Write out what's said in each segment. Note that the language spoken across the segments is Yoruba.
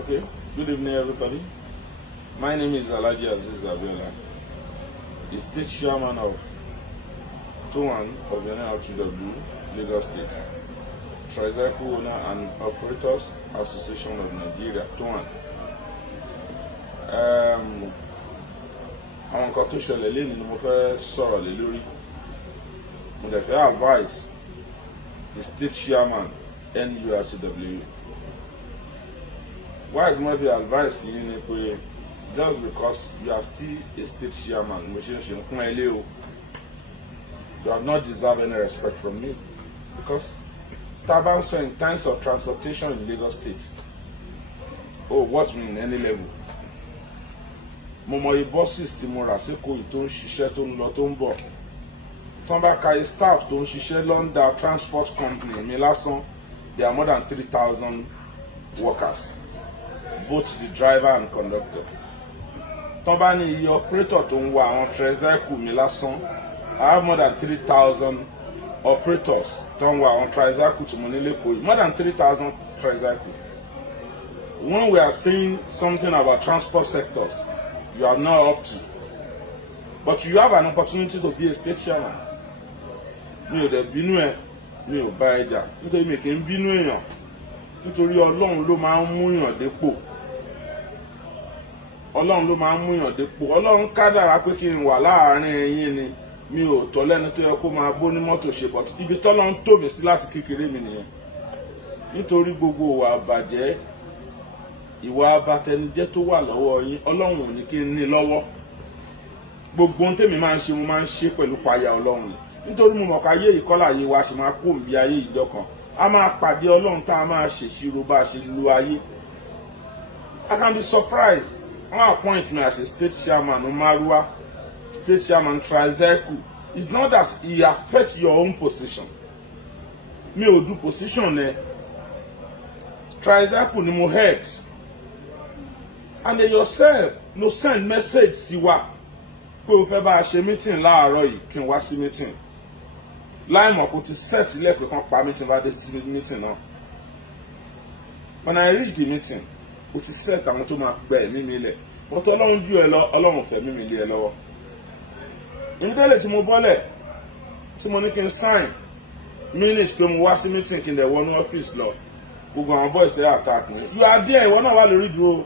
Okay, good evening everybody. My name is Azeez, the state chairman of TOAN of the NRTW, Lagos State, Tricycle Owner and Operators Association of Nigeria, TOAN. Àwọn nǹkan tó ṣẹlẹ̀ lẹ́nu ni mo fẹ́ sọ̀rọ̀ lé lórí. Mo dẹ̀ fẹ́ advise the state chairman NURTW. Why is my advice in pé just because you are still a state chairman, you have not deserved any respect from me, because Tabanso in terms of transportation in Lagos State, watch me in any level. Mo mọ buses tí mo rà sékòó tó ń ṣiṣẹ́ tó ń lọ tó ń bọ̀. Tọ́n bá ka staff tó ń ṣiṣẹ́ London transport company mi lásán, there are more than 3,000 workers, both the driver and conductor. Tọ́n bá ní iye operator tó ń wa àwọn tricycle mi lásán, I have more than 3,000 operators tó ń wa àwọn tricycle tí mo ní lÉkòó, more than 3,000 tricycle. When we are saying something about transport sectors, you are not up to, but you have an opportunity to be a state chairman. Mi ò dẹ̀ bínú ẹ, mi ò bá ẹ jà, nítorí mi kì í bínú èèyàn, nítorí Ọlọ́run ló máa ń mú èèyàn dépò. Ọlọ́run ló máa ń mú èèyàn dépò. Ọlọ́run kádàrá pé kí n wà láàárín ẹ̀yin ni, mi ò tọ́ lẹ́nu tó yẹ kó máa bó ní mọ́tò ṣe, but ibi tọ́lọ́run tò mí sí láti kékeré mi nìyẹn. Nítorí gbogbo ìwà àbàjẹ́, ìwà abatẹnijẹ́ tó wà lọ́wọ́ yín, Ọlọ́run ò ní kí n ní lọ́wọ́. Gbogbo ohun tèmi máa ń ṣe, mo máa ń ṣe pẹ̀lú páyà Ọlọ́run. Nítorí mo mọ̀ ká ayé ìkọ́lá ayé wa ṣe máa kó òǹbí ayé ìjọkan. A máa pàdé Ọlọ́run tá a máa ṣèṣirò bá a ṣe lo ayé. I can be surprised. One appoint me as a state chairman Marua, state chairman Tricycle. It's not that it affects your own position. Me ò do position ne. Tricycle ni mo head. And then yourself no send message sí wa pé o fẹ́ bá a ṣe meeting láàárọ̀ yìí kí n wá sí meeting. Láì mọ̀ kó ti set ilé pé kán pa meeting bá dé sí meeting náà. When I reach the meeting, o ti set àwọn tó máa gba ẹ̀mí mi lẹ̀. But Ọlọ́run jù ẹ lọ, Ọlọ́run fẹ́ mímí lé ẹ lọ́wọ́. Ìmúdẹ́lẹ̀ tí mo bọ́lẹ̀, tí mo ní kí n sign, minutes pé mo wá sí meeting kí n dẹ̀ wọnú ọ́fíìsì lọ. Gbogbo àwọn boys ẹ̀ attack mi. You are there, ìwọ náà wà lórí dúró.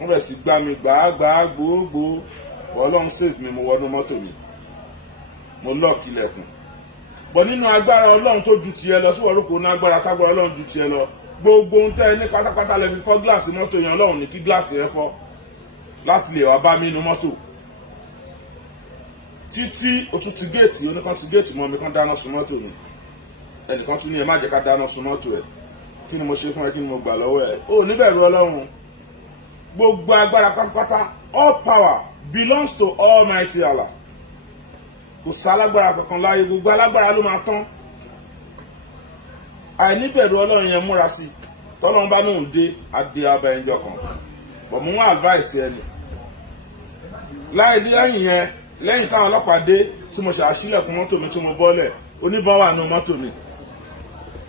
Wọ́n bẹ̀ sí gbá mi gbogbo. Ọlọ́run save mi, mo wọnú mọ́tò mi. Mo lock ilẹ̀kùn. But nínú agbára Ọlọ́run tó ju tiẹ̀ lọ, tí wọ́n rò pé ó ní agbára tágbára Ọlọ́run ju tiẹ̀ lọ. Gbogbo ohun tẹ́ ní pátápátá lè fi fọ́ gíláàsì mọ́tò yẹn, Ọlọ́run ní kí gíláàsì yẹn fọ́ láti lè wá bá mi nínú mọ́tò. Títí o tún ti géètì, oníkan ti géètì mọ́ mi kán dáná sun mọ́tò mi. Ẹnìkan tún ní ẹ má jẹ́ ká dáná sun mọ́tò ẹ̀. Kí ni mo ṣe fún ẹ, kí ni mo gbà lọ́wọ́ ẹ? Ó níbẹ̀rù Ọlọ́run. Gbogbo agbára pátápátá, all power belongs to Almighty Allah. Kò sálágbára kankan láyé, gbogbo alágbára ló máa tán. Àìníbẹ̀rù Ọlọ́run yẹn múra sí. Tọ́lọ́run bá ní òun dé, adé abá ẹnjọ kan. But mo wá advice ẹni. Láì lẹ́yìn yẹn, lẹ́yìn táwọn ọlọ́pàá dé tí mo ṣe àṣílẹ̀kùn mọ́tò mi tí mo bọ́lẹ̀, oníbọn wà nínú mọ́tò mi.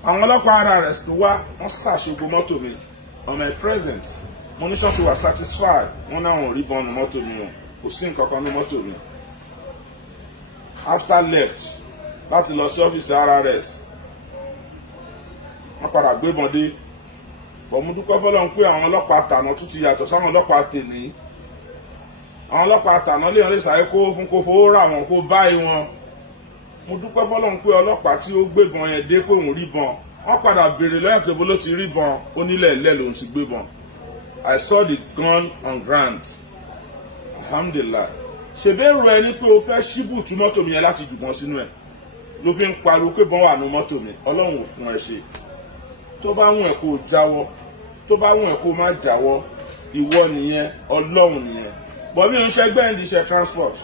Àwọn ọlọ́pàá ara rẹ̀ tó wá, wọ́n ṣàṣogbo mọ́tò mi. On my present, mo ní sọ́n ti wà satisfied. Wọ́n náà wọ́n rí bọ́n nínú mọ́tò mi wọn. Kò sí nǹkan kan nínú mọ́tò mi. After left, láti lọ sí ọ́fíìsì RRS, wọ́n padà gbébọn dé. Bọ̀ mo dúpẹ́ fọ́lọ́run pé àwọn ọlọ́pàá tàná tún ti yàtọ̀ sáwọn ọlọ́pàá tèní. Àwọn ọlọ́pàá tàná lè sáré kó fún kó fowó rà wọn kó báyìí wọn. Mo dúpẹ́ fọ́lọ́run pé ọlọ́pàá tí ó gbébọn yẹn dé pé òun rí bọn. Wọ́n padà béèrè lọ́yẹ̀ pé bó ló ti rí bọn, ó nílẹ̀ ilẹ̀ lòun ti gbébọn. I saw the gun on ground. Alhamdulillah. Ṣèbé ro ẹni pé o fẹ́ ṣíbù tú mọ́tò mi yẹn láti jùbọn sínú ẹ̀. Ló fi ń pariwo pé bọn wà nínú mọ́tò mi. Ọlọ́run ò fún ẹ ṣe. Tó bá wùn ẹ́ kó jáwọ́, tó bá wùn ẹ́ kó má jáwọ́, ìwọ nìyẹn, Ọlọ́run nìyẹn. But mi ò ń ṣẹgbẹ́ ní iṣẹ́ transport.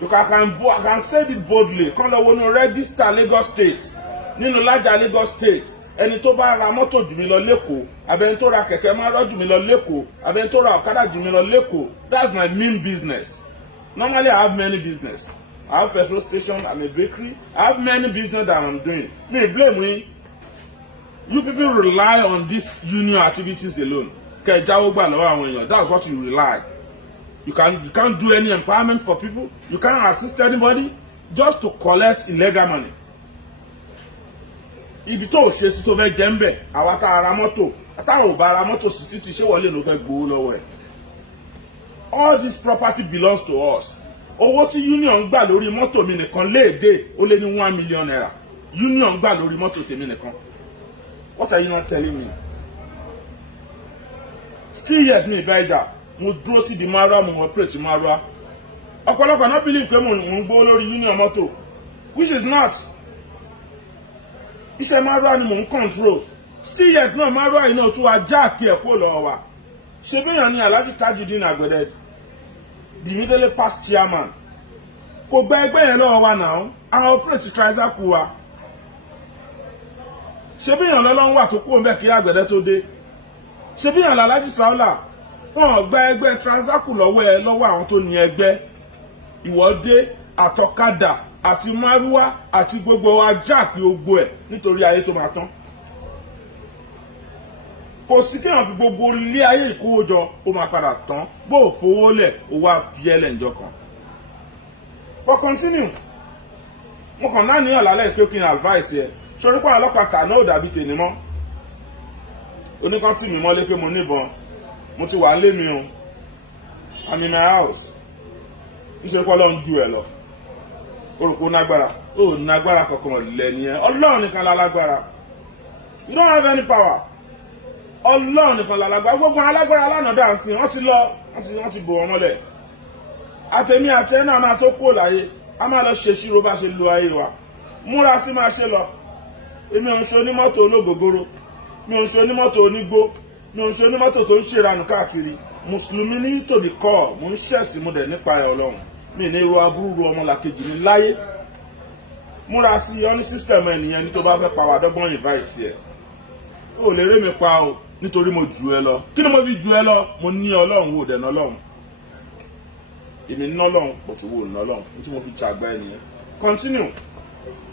Because I can say it boldly. Kán lọ wọnú register Lagos State, nínú lájà Lagos State. Ẹni tó bá ra mọ́tò jù mí lọ lÉkòó, àbẹ́ni tó ra kẹ̀kẹ́ márúwá jù mí lọ lÉkòó, àbẹ́ni tó ra ọ̀kadà jù mí lọ lÉkòó. That's my main business. Normally I have many business. I have petrol station, I'm a bakery. I have many business that I'm doing. Me blame me. You people rely on these union activities alone. That's what you rely. You can't do any empowerment for people. You can't assist anybody just to collect illegal money. Ibi tó ṣe sí tó fẹ́ jẹ ńbẹ̀, àwa tá ara mọ́tò, àtàwọn ò bá ara mọ́tò sí títí ṣé wọlé ló fẹ́ gbowó lọ́wọ́ ẹ̀. All this property belongs to us. Owó tí union gbà lórí mọ́tò mi nìkan léèdè ó lé ní 1 million naira. Union gbà lórí mọ́tò tèmi nìkan. What are you not telling me? Still yet me ìbáyìí mo dúró sí di Marwa mo operate Marwa. Ọ̀pọ̀lọpọ̀ náà believe pé mo ń gbowó lórí union mọ́tò, which is not. Iṣẹ́ Marwa ni mo ń control. Still yet náà Marwa yìí náà tún wá jáàkì ẹ̀ kó lọ́wọ́ wa. Ṣé bẹ́yàn ni Alhaji Tajudeen Agbede, the immediately past chairman, kò gba ẹgbẹ́ yẹn lọ́wọ́ wa náà, àwọn operate tricycle wa. Ṣé bẹ́yàn lọ́lọ́run wà tó kú òun bẹ́ẹ̀ kí Agbede tó dé? Ṣé bẹ́yàn Alhaji Saola wọ́n gba ẹgbẹ́ tricycle lọ́wọ́ àwọn tó ní ẹgbẹ́? Ìwọ́dé àtọ̀kadà àti Marwa àti gbogbo wa jáàkì ogbó ẹ̀ nítorí ayé tó máa tán. Kò sí kéèyàn fi gbogbo ilé ayé ìkówójọ ó máa padà tán bó o fowó lẹ̀ ó wá fi ẹlẹ̀ ǹjọ́ kan. But continue. Mo kàn náà níyàn lálẹ́ pé kí n advice ẹ sórí pé ọlọ́pàá kà náà ò dàbí tèmi mọ́. Oníkan tì mí mọ́lé pé mo níbọn, mo ti wà lé mi o, I'm in my house. Iṣẹ́ pọ́ lọ́n ju ẹ lọ. O rò pé ó nágbára, ó nágbára kankan lẹ́ni ẹ. Ọlọ́run nìkan lálágbára. You don't have any power. Ọlọ́run nìkan lálágbára. Gbogbo alágbára lánàá dáǹsìn, wọ́n ti lọ, wọ́n ti bò wọ́n mọ́lẹ̀. Àtẹ̀mí àti ẹ̀ náà máa tó kúrò láyé, a máa lọ ṣe ṣírò bá ṣe lo ayé wa. Múra sí máa ṣe lọ. Èmi ò ń ṣe onímọ́tò ológogoro, mi ò ń ṣe onímọ́tò onígbó, mi ò ń ṣe onímọ́tò tó ń ṣèranù káàkiri. Mùsùlùmí ní tòdì kọ́, mo ń ṣẹ̀sìn mo dẹ̀ nípa ẹ̀ Ọlọ́run. Mi ní irú aburú ọmọlàkejì ní láyé. Múra sí ọ́ní system ènìyàn ní tó bá fẹ́ pa wà dọ́gbọ́n invite ẹ̀. Ó lè ré mi pa o nítorí mo jù ẹ lọ. Kí ni mo fi jù ẹ lọ? Mo ní Ọlọ́run wò dẹ̀nà Ọlọ́run. Èmi ní Ọlọ́run kò tí wò ní Ọlọ́run tí mo fi ṣàgbá ènìyàn. Continue.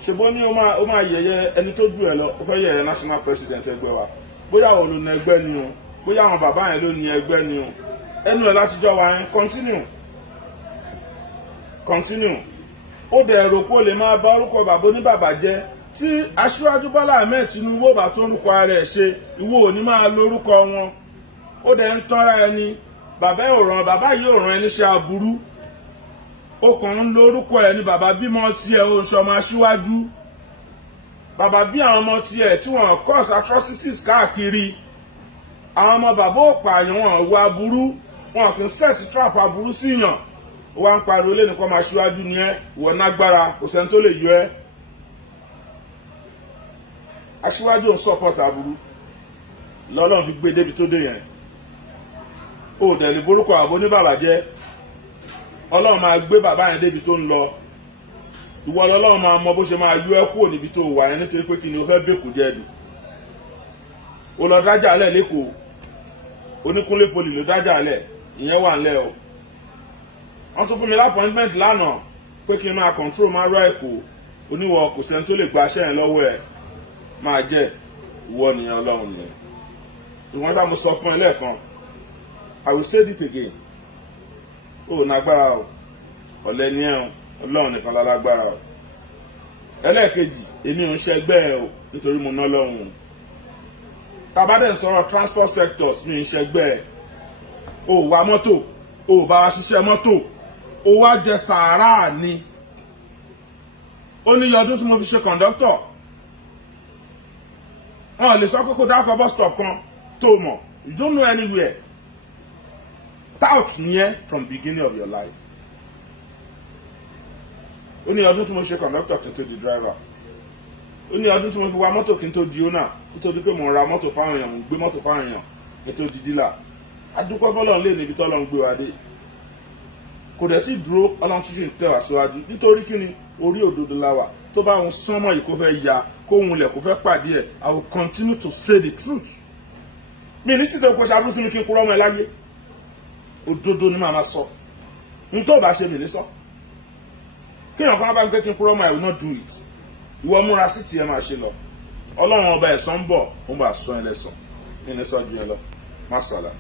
Ṣèbó ní ó máa yẹ̀yẹ́ ẹni tó jù ẹ lọ, ó fẹ́ yẹ̀yẹ́ national president ẹgbẹ́ wa. Bóyá òun ló ní ẹgbẹ́ ni o, bóyá àwọn bàbá yẹn ló ní ẹgbẹ́ ni o. Ẹnu ẹ̀ látijọ́ wa yẹn. Continue. Ó dẹ̀ rò pé ó lè máa bá orúkọ bàbá oníbàbà jẹ́ tí Aṣíwájú Bọ́lá Ahmed Tinubu bá tó orúkọ ara ẹ̀ ṣe ìwọ ò ní máa lo orúkọ wọn. Ó dẹ̀ ń tọ́ra ẹni bàbá yìí ò ràn ẹni ṣe aburú. Ó kàn ń lo orúkọ ẹni bàbá bímọ tiẹ̀ ó ń ṣọmọ aṣíwájú. Bàbá bí àwọn ọmọ tiẹ̀ tí wọ́n cause atrocities káàkiri. Àwọn ọmọ bàbá ò pààyàn wọn wá aburú, wọn kì í set trap aburú síyàn. Ó wá ń pariwo lé nìkan máa ṣíwájú ní ẹ ìwọ nágbára kò sẹ́ni tó lè yọ ẹ́. Aṣíwájú ń support aburú lọ́lọ́run fi gbé débi tó dé yẹn. Ó dẹ̀ lè borúkọ àbò oníbàbà jẹ́. Ọlọ́run máa gbé bàbá yẹn débi tó ń lọ. Ìwọ lọ́lọ́run máa mọ bó ṣe máa yọ ẹ́ kúrò níbi tó wà yẹn nítorí pé kí ni o fẹ́ bèkù jẹ́ ni. Ó lọ dájà lẹ̀ lẹ́kọ̀ọ́. Oníkúnlé poli ló dájà lẹ̀, ìyẹn wà ńlẹ̀ o. Wọ́n tún fún mi lápọ́ìntmẹ́ǹt lánàá pé kí n máa control Marwa Èkó. Oníwọ̀ kò sẹ́ni tó lè gba aṣẹ́ yẹn lọ́wọ́ ẹ̀ máa jẹ́ ìwọ nìyẹn Ọlọ́run nìyẹn. Ìwọ́n sá mo sọ fún ẹ lẹ́ẹ̀kan, I will say it again. Ó nágbára o, ọ̀lẹ ni ẹ o, Ọlọ́run nìkan lálágbára o. Ẹlẹ́ẹ̀kejì, èmi ò ń ṣẹgbẹ́ ẹ o nítorí mo ná Ọlọ́run o. Tàbádẹ́ ń sọ̀rọ̀ transport sectors mi ń ṣẹgbẹ́ ẹ. O wá mọ́tò, o bá wa ṣiṣẹ́ mọ́tò, o wá jẹ sàárà ni. Ó ní ọdún tí mo fi ṣe conductor. Wọ́n lè sọ pé kó dákọ̀ bus stop kan tó mọ̀. You don't know anywhere. Tout ni ẹ́ from beginning of your life. Ó ní ọdún tí mo ṣe conductor kí n tó di driver. Ó ní ọdún tí mo fi wa mọ́tò kí n tó di owner. Kí n tó di pé mo ra mọ́tò fáwọn èèyàn, mo gbé mọ́tò fáwọn èèyàn kí n tó di dealer. Adúpẹ́ fọ́lọ́run lé níbi tọ́lọ́run gbé wa dé. Kò dẹ̀ sí dúró Ọlọ́run tún sì ń tẹ̀ wá síwájú nítorí kí ni orí òdodo la wà. Tó bá ń sánmọ̀ yìí kó fẹ́ ya kó ń lẹ̀ kó fẹ́ pàdé ẹ̀, I will continue to say the truth. Mi ní títẹ̀ kó ṣàbùsí sí mi kí n kúrọ́ ọmọ ẹ láyé. Òdodo ni màá máa sọ. N tó bá ṣe mi ní sọ. Kí èèyàn kan bá ń gbé kí n kúrọ́ ọmọ I will not do it. Ìwọ múra sí tiẹ̀ máa ṣe lọ. ọlọ́run ọba ẹ̀san ń bọ̀ ó bá sọ ẹ lẹ́san nínú sọ́jú ẹ lọ má sọ̀la.